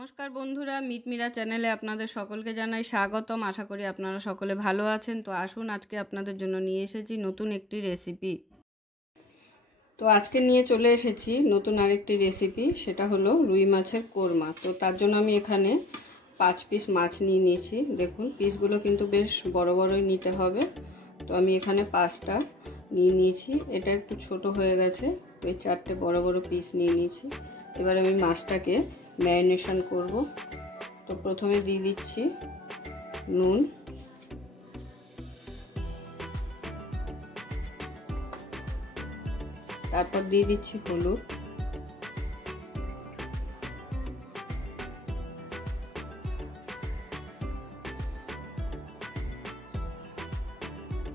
নমস্কার বন্ধুরা, মিটমিরা চ্যানেলে আপনাদের সকলকে জানাই স্বাগতম। আশা করি আপনারা সকলে ভালো আছেন। তো আসুন, আজকে আপনাদের জন্য নিয়ে এসেছি নতুন একটি রেসিপি। তো আজকে নিয়ে চলে এসেছি নতুন আরেকটি রেসিপি, সেটা হলো রুই মাছের কোরমা। তো তার জন্য আমি এখানে 5 পিস মাছ নিয়ে নিয়েছি। দেখুন, পিসগুলো কিন্তু বেশ বড় বড়ই নিতে হবে। তো আমি এখানে 5টা নিয়ে নিয়েছি। এটা একটু ছোট হয়ে গেছে, ওই 4টে বড় বড় পিস নিয়ে নিয়েছি। এবার আমি মাছটাকে ম্যারিনেশন করব। তো প্রথমে দিয়ে দিচ্ছি নুন, তারপর দিয়ে দিচ্ছি হলুদ,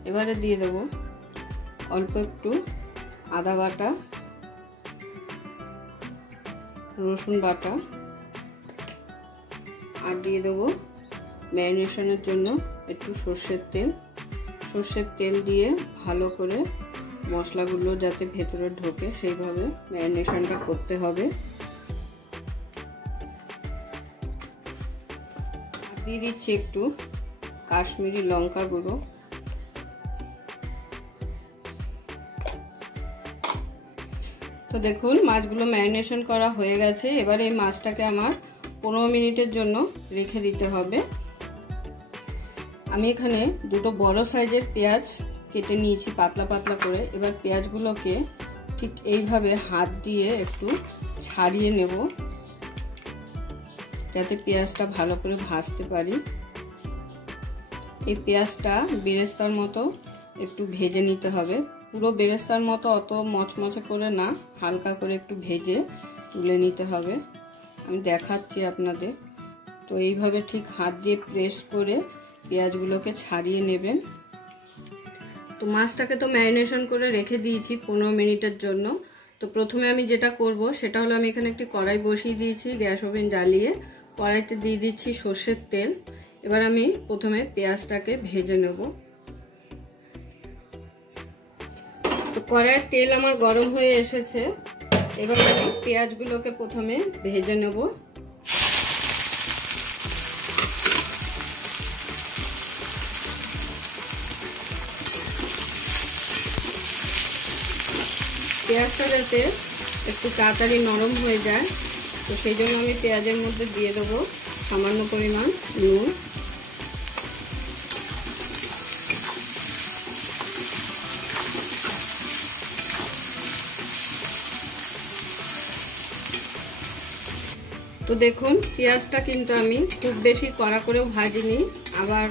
এবারে দিয়ে দেবো অল্প একটু আদা বাটা, রসুন বাটা, আর দিয়ে দেবো ম্যারিনেশনের জন্য একটু সর্ষের তেল। সর্ষের তেল দিয়ে ভালো করে মশলাগুলো যাতে ভেতরে ঢোকে সেইভাবে ম্যারিনেশনটা করতে হবে। আর দিয়ে দিচ্ছি একটু কাশ্মীরি লঙ্কা গুঁড়ো। তো দেখুন, মাছগুলো ম্যারিনেশন করা হয়ে গেছে। এবার এই মাছটাকে আমার 15 মিনিটের জন্য রেখে দিতে হবে। আমি এখানে দুটো বড় সাইজের পেঁয়াজ কেটে নিয়েছি পাতলা পাতলা করে। এবার পেঁয়াজগুলোকে ঠিক এইভাবে হাত দিয়ে একটু ছাড়িয়ে নেব, যাতে পেঁয়াজটা ভালো করে ভাজতে পারি। এই পেঁয়াজটা বেরেস্তার মতো একটু ভেজে নিতে হবে। পুরো বেরেস্তার মতো অত মচমচে করে না, হালকা করে একটু ভেজে তুলে নিতে হবে। আমি দেখাচ্ছি আপনাদের। তো এইভাবে ঠিক হাত দিয়ে প্রেস করে পেঁয়াজগুলোকে ছাড়িয়ে নেবেন। তো মাছটাকে তো ম্যারিনেশন করে রেখে দিয়েছি 15 মিনিটের জন্য। তো প্রথমে আমি যেটা করব সেটা হলো, আমি এখানে একটি কড়াই বসিয়ে দিয়েছি গ্যাস ওভেন জ্বালিয়ে। কড়াইতে দিয়ে দিচ্ছি সর্ষের তেল। এবার আমি প্রথমে পেঁয়াজটাকে ভেজে নেব। তো কড়াইয়ের তেল আমার গরম হয়ে এসেছে। এবার আমি পেঁয়াজগুলোকে প্রথমে ভেজে নেব। পেঁয়াজটা যাতে একটু তাড়াতাড়ি নরম হয়ে যায়, তো সেই জন্য আমি পেঁয়াজের মধ্যে দিয়ে দেবো সামান্য পরিমাণ নুন, তো দেখুন, পেঁয়াজটা কিন্তু আমি খুব বেশি কড়া করেও ভাজিনি, আবার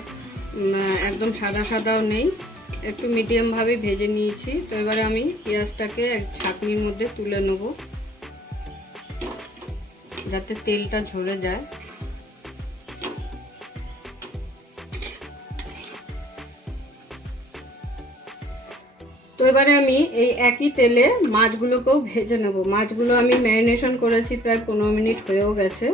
একদম সাদা সাদাও নেই, একটু মিডিয়াম ভাবে ভেজে নিয়েছি। তো এবারে আমি পেঁয়াজটাকে এক ছাঁকনির মধ্যে তুলে নেব, যাতে তেলটা ঝরে যায়। তো এবারে আমি এই একই তেলে মাছগুলোকেও ভেজে নেব। মাছগুলো আমি ম্যারিনেশন করেছি, প্রায় 15 মিনিট হয়েও গেছে।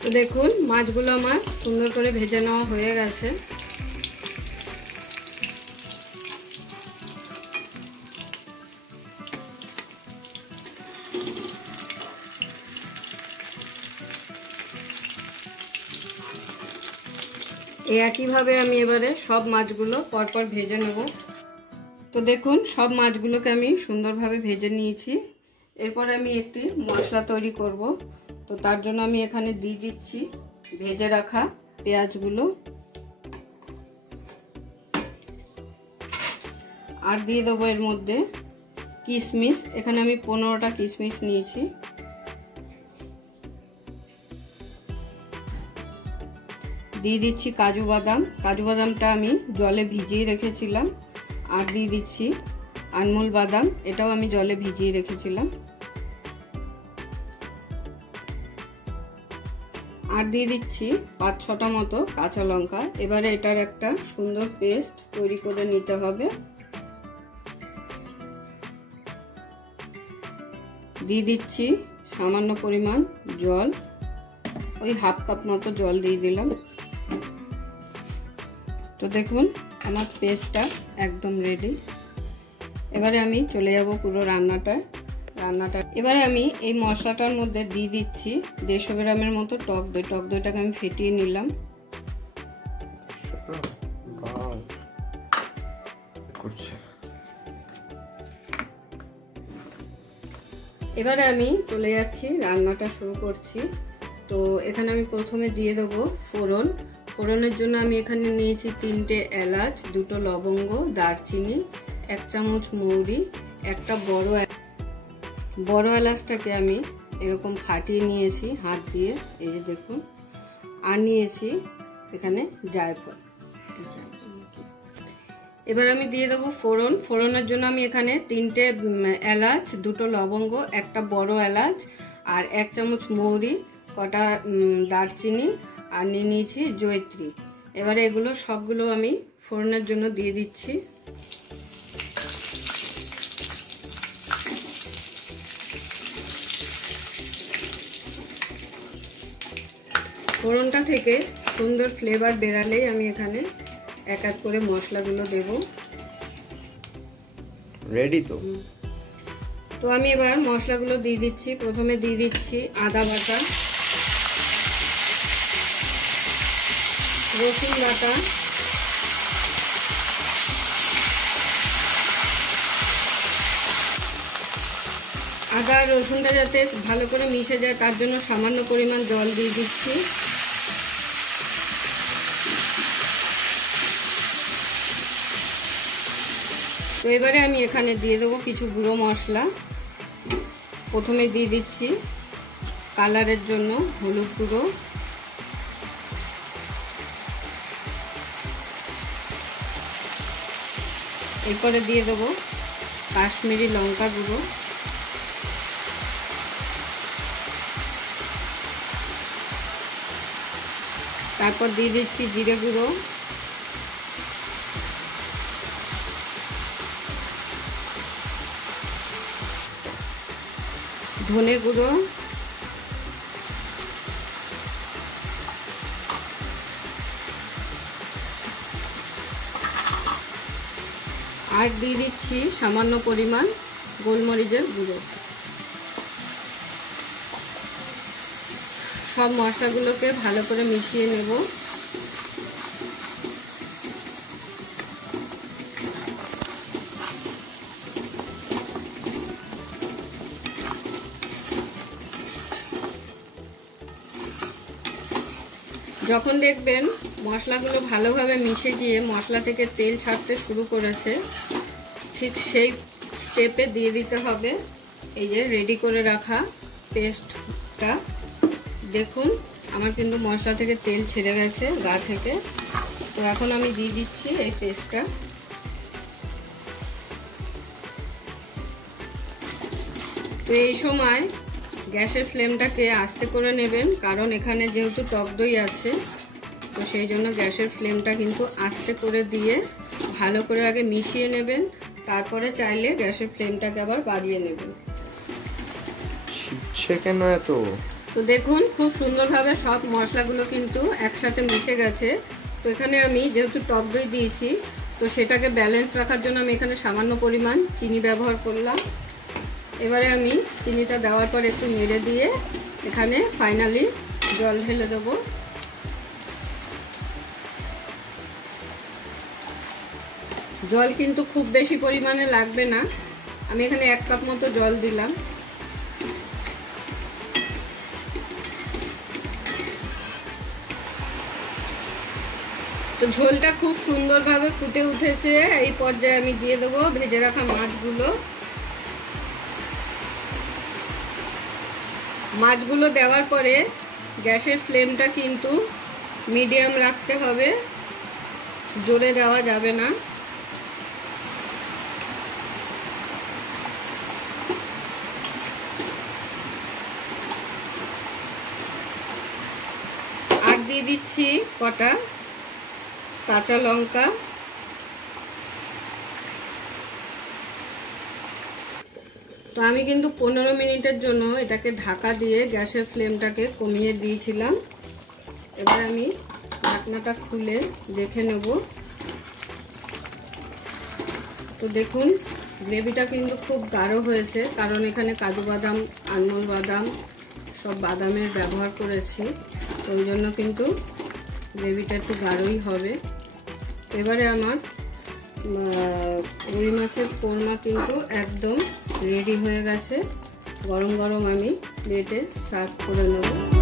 তো দেখুন, মাছগুলো আমার সুন্দর করে ভেজে নেওয়া হয়ে গেছে। একইভাবে আমি এবারে সব মাছগুলো পরপর ভেজে নেব। তো দেখুন, সব মাছগুলোকে আমি সুন্দরভাবে ভেজে নিয়েছি। এরপরে আমি একটি মশলা তৈরি করব। তো তার জন্য আমি এখানে দিয়ে দিচ্ছি ভেজে রাখা পেঁয়াজগুলো, আর দিয়ে দেবো এর মধ্যে কিশমিশ। এখানে আমি 15টা কিশমিশ নিয়েছি। দিয়ে দিচ্ছি কাজু বাদাম। কাজু বাদামটা আমি জলে ভিজিয়ে রেখেছিলাম। আর দিয়ে দিচ্ছি আনমোল বাদাম, এটাও আমি জলে ভিজিয়ে রেখেছিলাম। আর দিয়ে দিচ্ছি 5-6টা মতো কাঁচা লঙ্কা। এবারে এটার একটা সুন্দর পেস্ট তৈরি করে নিতে হবে। দিয়ে দিচ্ছি সামান্য পরিমাণ জল, ওই হাফ কাপ মতো জল দিয়ে দিলাম। তো দেখুন আমার পেস্টটা একদম রেডি। এবারে আমি চলে যাব পুরো রান্নাটা। এবারে আমি এই মশলাটার মধ্যে দিয়ে দিচ্ছি 150 গ্রামের মতো টক দই। টক দইটাকে আমি ফেটিয়ে নিলাম। এবারে আমি চলে যাচ্ছি, রান্নাটা শুরু করছি। তো এখানে আমি প্রথমে দিয়ে দেবো ফোড়ন। ফোড়নের জন্য আমি এখানে নিয়েছি 3টে এলাচ, 2টো লবঙ্গ, দারচিনি, 1 চামচ মৌরি, একটা বড় এলাচটাকে আমি এরকম ফাটিয়ে নিয়েছি হাত দিয়ে, এই যে দেখুন। আর নিয়েছি এখানে জায়ফল। এবার আমি দিয়ে দেবো ফোড়ন। ফোড়নের জন্য আমি এখানে 3টে এলাচ, 2টো লবঙ্গ, একটা বড় এলাচ আর 1 চামচ মৌরি, কটা দারচিনি আর নিয়ে নিয়েছি জয়িত্রী। এবারে এগুলো সবগুলো আমি ফোড়নের জন্য দিয়ে দিচ্ছি। ফোড়নটা থেকে সুন্দর ফ্লেভার বেরালেই আমি এখানে এক এক করে মশলাগুলো দেব। রেডি তো? তো আমি এবার মশলাগুলো দিয়ে দিচ্ছি। প্রথমে দিয়ে দিচ্ছি আদা বাটা, রসুন বাটা, আদা রসুনটা যাতে ভালো করে মিশে যায় তার জন্য সামান্য পরিমাণ জল দিয়ে দিচ্ছি। তো এবারে আমি এখানে দিয়ে দেবো কিছু গুঁড়ো মশলা। প্রথমে দিয়ে দিচ্ছি কালারের জন্য হলুদ গুঁড়ো, এরপরে দিয়ে দেবো কাশ্মীরি লঙ্কা গুঁড়ো, তারপর দিয়ে দিচ্ছি জিরে গুঁড়ো, ধনে গুঁড়ো, আর দিয়ে দিচ্ছি সামান্য পরিমাণ গোলমরিচের গুঁড়ো। সব মশলাগুলোকে ভালো করে মিশিয়ে নেব। যখন দেখবেন মশলাগুলো ভালোভাবে মিশে গিয়ে মশলা থেকে তেল ছাড়তে শুরু করেছে, ঠিক সেই স্টেপে দিয়ে দিতে হবে এই যে রেডি করে রাখা পেস্টটা। দেখুন আমার কিন্তু মশলা থেকে তেল ছেড়ে গেছে গা থেকে। তো এখন আমি দিয়ে দিচ্ছি এই পেস্টটা। তো এই সময় গ্যাসের ফ্লেমটাকে আস্তে করে নেবেন, কারণ এখানে যেহেতু টক দই আছে, তো সেই জন্য গ্যাসের ফ্লেমটা কিন্তু আস্তে করে দিয়ে ভালো করে আগে মিশিয়ে নেবেন, তারপরে চাইলে গ্যাসের ফ্লেমটাকে আবার বাড়িয়ে নেবেন। কেন এত? তো দেখুন খুব সুন্দরভাবে সব মশলাগুলো কিন্তু একসাথে মিশে গেছে। তো এখানে আমি যেহেতু টক দই দিয়েছি, তো সেটাকে ব্যালেন্স রাখার জন্য আমি এখানে সামান্য পরিমাণ চিনি ব্যবহার করলাম। এবারে আমি চিনিটা দেওয়ার পর একটু নেড়ে দিয়ে এখানে ফাইনালি জল ঢেলে দেবো। জল কিন্তু খুব বেশি পরিমাণে লাগবে না, আমি এখানে 1 কাপ মতো জল দিলাম। তো ঝোলটা খুব সুন্দরভাবে ফুটে উঠেছে। এই পর্যায়ে আমি দিয়ে দেবো ভেজে রাখা মাছগুলো। মাছগুলো দেওয়ার পরে গ্যাসের ফ্লেমটা কিন্তু মিডিয়াম রাখতে হবে, জোরে দেওয়া যাবে না। আর দিয়ে দিচ্ছি কটা কাঁচা লঙ্কা। তো আমি কিন্তু 15 মিনিটের জন্য এটাকে ঢাকা দিয়ে গ্যাসের ফ্লেমটাকে কমিয়ে দিয়েছিলাম। এবার আমি ঢাকনাটা খুলে দেখে নেব তো দেখুন গ্রেভিটা কিন্তু খুব গাঢ় হয়েছে, কারণ এখানে কাজু বাদাম, আলমন্ড বাদাম, সব বাদামের ব্যবহার করেছি, ওই জন্য কিন্তু গ্রেভিটা একটু গাঢ়ই হবে। এবারে আমার রুই মাছের কোরমা কিন্তু একদম রেডি হয়ে গেছে। গরম গরম আমি প্লেটে সার্ভ করে নেব।